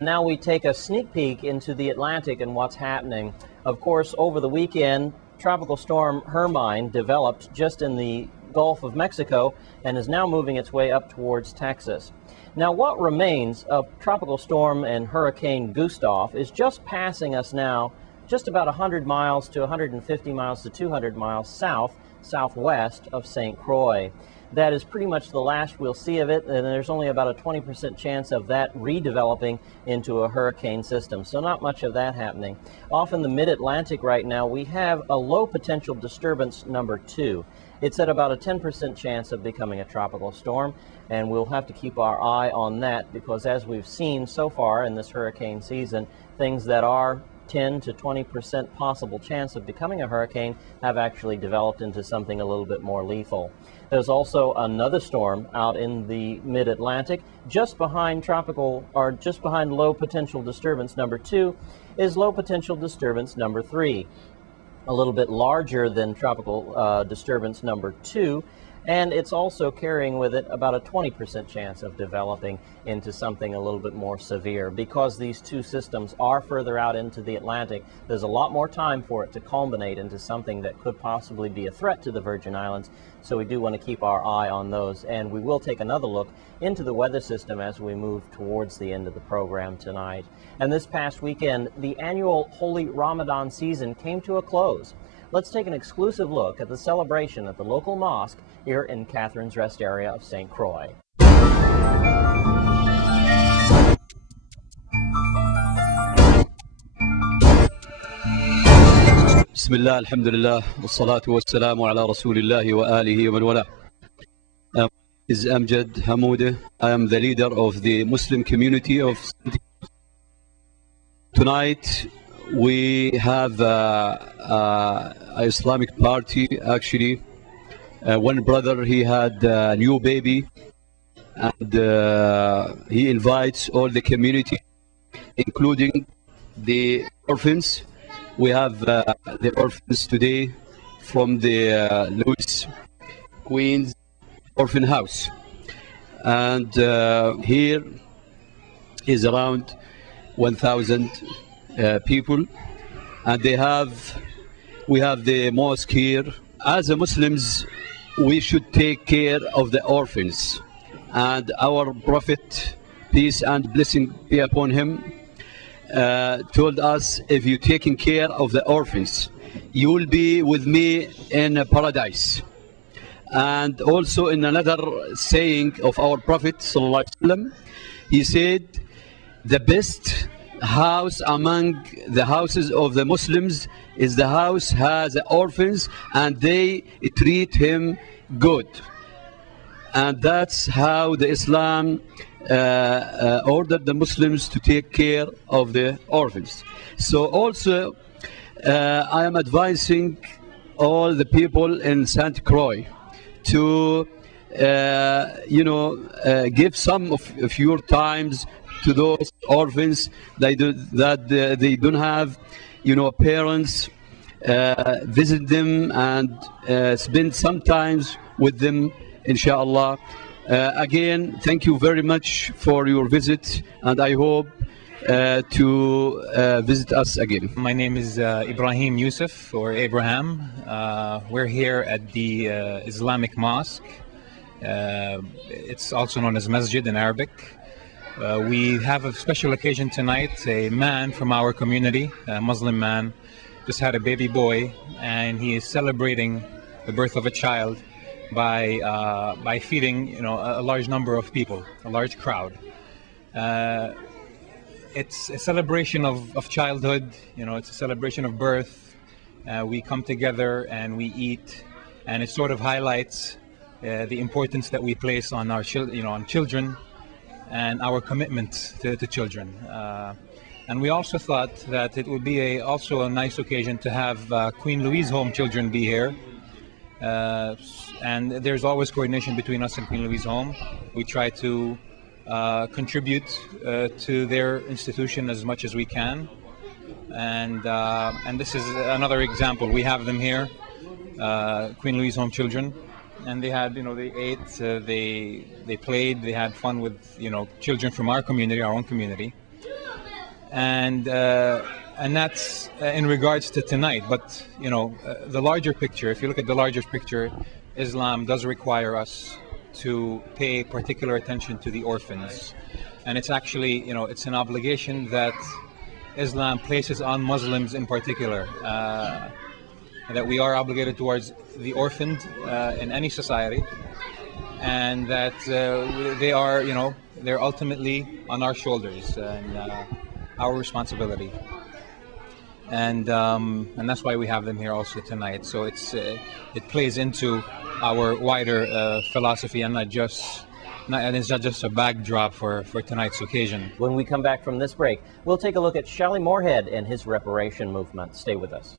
Now we take a sneak peek into the Atlantic and what's happening. Of course, over the weekend, Tropical Storm Hermine developed just in the Gulf of Mexico and is now moving its way up towards Texas. Now, what remains of Tropical Storm and Hurricane Gustav is just passing us now, just about 100 miles to 150 miles to 200 miles southwest of St. Croix. That is pretty much the last we'll see of it, and there's only about a 20% chance of that redeveloping into a hurricane system, so not much of that happening. Off in the mid-Atlantic right now, we have a low potential disturbance number 2. It's at about a 10% chance of becoming a tropical storm, and we'll have to keep our eye on that because as we've seen so far in this hurricane season, things that are 10 to 20% possible chance of becoming a hurricane have actually developed into something a little bit more lethal. There's also another storm out in the mid-Atlantic, just behind low potential disturbance number 2 is low potential disturbance number 3. A little bit larger than tropical disturbance number 2, and it's also carrying with it about a 20% chance of developing into something a little bit more severe. Because these two systems are further out into the Atlantic, there's a lot more time for it to culminate into something that could possibly be a threat to the Virgin Islands, so we do want to keep our eye on those. And we will take another look into the weather system as we move towards the end of the program tonight. And this past weekend, the annual Holy Ramadan season came to a close. Let's take an exclusive look at the celebration at the local mosque here in Catherine's Rest area of St. Croix. بسم الله الحمد لله والصلاة والسلام على رسول الله وآله ومن والاه. Is Amjad Hamoude. I am the leader of the Muslim community of tonight. We have a Islamic party. Actually, one brother, he had a new baby, and he invites all the community, including the orphans. We have the orphans today from the Louis Queen's Orphan House, and here is around 1,000 people, and we have the mosque here. As a Muslims, we should take care of the orphans, and our Prophet, peace and blessing be upon him, told us, if you're taking care of the orphans, you will be with me in paradise. And also in another saying of our Prophet sallallahu alaihi wasallam, he said, the best house among the houses of the Muslims is the house has orphans and they treat him good. And that's how the Islam ordered the Muslims to take care of the orphans. So also I am advising all the people in St. Croix to give some of your times to those orphans that they don't have parents. Visit them and spend some time with them, inshallah. Again, thank you very much for your visit, and I hope to visit us again. My name is Ibrahim Yusuf, or Abraham. We're here at the Islamic Mosque. It's also known as Masjid in Arabic. We have a special occasion tonight. A man from our community, a Muslim man, just had a baby boy, and he is celebrating the birth of a child by feeding a large number of people, a large crowd. It's a celebration of childhood. It's a celebration of birth. We come together and we eat, and it sort of highlights the importance that we place on our on children and our commitment to children. And we also thought that it would be also a nice occasion to have Queen Louise Home children be here. And there's always coordination between us and Queen Louise Home. We try to contribute to their institution as much as we can, and this is another example. We have them here, Queen Louise Home children, and they had they ate, they played, they had fun with children from our community, our own community, and that's in regards to tonight. But the larger picture, if you look at the larger picture, Islam does require us to pay particular attention to the orphans, and it's actually it's an obligation that Islam places on Muslims in particular, that we are obligated towards the orphaned in any society, and that they are they're ultimately on our shoulders and our responsibility, and that's why we have them here also tonight. So it plays into our wider philosophy, and it's not just a backdrop for tonight's occasion. When we come back from this break, we'll take a look at Shally Moorhead and his reparation movement. Stay with us.